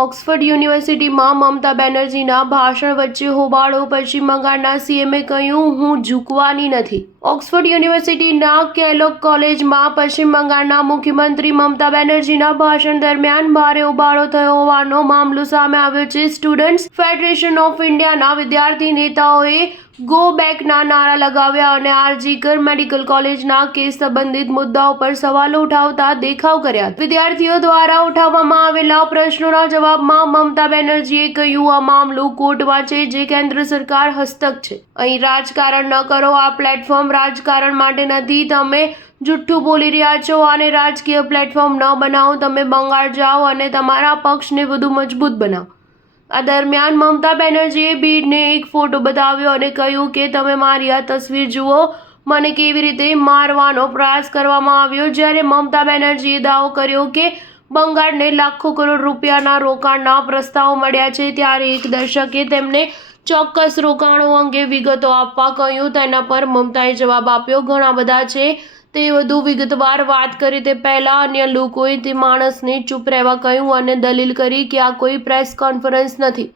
Oxford યુનિવર્સિટીમાં મમતા બેનર્જીના ભાષણ વચ્ચે હોબાળો, પશ્ચિમ બંગાળના સીએમએ કહ્યું, હું ઝૂકવાની નથી. ઓક્સફર્ડ યુનિવર્સિટીના કેલોગ કોલેજમાં પશ્ચિમ બંગાળના મુખ્યમંત્રી મમતા બેનર્જીના ભાષણ દરમિયાન ભારે હોબાળો થયો હોવાનો મામલો સામે આવ્યો છે. સ્ટુડન્ટ્સ ફેડરેશન ઓફ ઇન્ડિયાના વિદ્યાર્થી નેતાઓએ ગો બેકના નારા લગાવ્યા અને આરજીકર મેડિકલ કોલેજના કેસ સંબંધિત મુદ્દાઓ પર સવાલો ઉઠાવતા દેખાવ કર્યા. વિદ્યાર્થીઓ દ્વારા ઉઠાવવામાં આવેલા પ્રશ્નોના જવાબમાં મમતા બેનર્જીએ કહ્યું, આ મામલો કોર્ટમાં છે, જે કેન્દ્ર સરકાર હસ્તક છે. અહીં રાજકારણ ન કરો. આ પ્લેટફોર્મ રાજકારણ માટે નથી. તમે જુઠ્ઠું બોલી રહ્યા છો. આને રાજકીય પ્લેટફોર્મ ન બનાવો. તમે બંગાળ જાઓ અને તમારા પક્ષને વધુ મજબૂત બનાવો. આ દરમિયાન મમતા બેનર્જીએ ભીડને એક ફોટો બતાવ્યો અને કહ્યું કે તમે મારી આ તસવીર જુઓ, મને કેવી રીતે મારવાનો પ્રયાસ કરવામાં આવ્યો. જ્યારે મમતા બેનર્જીએ દાવો કર્યો કે બંગાળને લાખો કરોડ રૂપિયાના રોકાણના પ્રસ્તાવો મળ્યા છે, ત્યારે એક દર્શકે તેમને ચોક્કસ રોકાણો અંગે વિગતો આપવા કહ્યું. તેના પર મમતાએ જવાબ આપ્યો, ઘણા બધા છે. તે વધુ વિગતવાર વાત કરી તે પહેલા અન્ય લોકોએ તે માણસને ચૂપ રહેવા કહ્યું અને દલીલ કરી કે આ કોઈ પ્રેસ કોન્ફરન્સ નથી.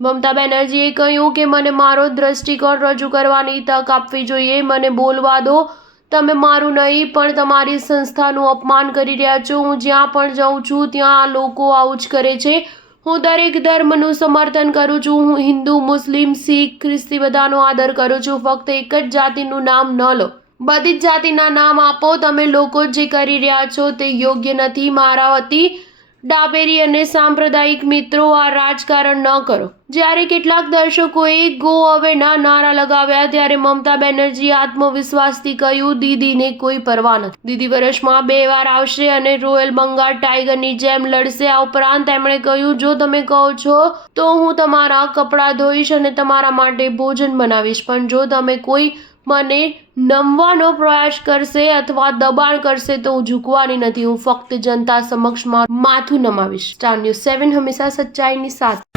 મમતા બેનર્જીએ કહ્યું કે મને મારો દ્રષ્ટિકોણ રજૂ કરવાની તક આપવી જોઈએ. મને બોલવા દો. તમે મારું નહીં પણ તમારી સંસ્થાનું અપમાન કરી રહ્યા છો. હું જ્યાં પણ જાઉં છું ત્યાં આ લોકો આવું જ કરે છે. હું દરેક ધર્મનું સમર્થન કરું છું. હું હિન્દુ, મુસ્લિમ, શીખ, ખ્રિસ્તી બધાનો આદર કરું છું. ફક્ત એક જ જાતિનું નામ ન લો. બધી જ જાતિના નામ આપો. તમે લોકો જે કરી રહ્યા છો તે યોગ્ય નથી. મારા વતી ડાબેરી અને સાંપ્રદાયિક મિત્રો, આ રાજકારણ ન કરો. જ્યારે કેટલાક દર્શકોએ ગો અવેના નારા લગાવ્યા ત્યારે મમતા બેનર્જીએ આત્મવિશ્વાસથી કહ્યું, દીદીને કોઈ પરવા નથી. દીદી વર્ષમાં 2 વાર આવશે અને રોયલ બંગાળ ટાઈગરની જેમ લડશે. આ ઉપરાંત તેમણે કહ્યું, જો તમે કહો છો તો હું તમારા કપડાં ધોઈશ અને તમારા માટે ભોજન બનાવીશ, પણ જો તમે કોઈ મને નમવાનો પ્રયાસ કરશે અથવા દબાણ કરશે તો હું ઝૂકવાની નથી. હું ફક્ત જનતા સમક્ષ માથું નમાવીશ. સ્ટાર ન્યૂઝ 7 હંમેશા સચ્ચાઈની સાથે.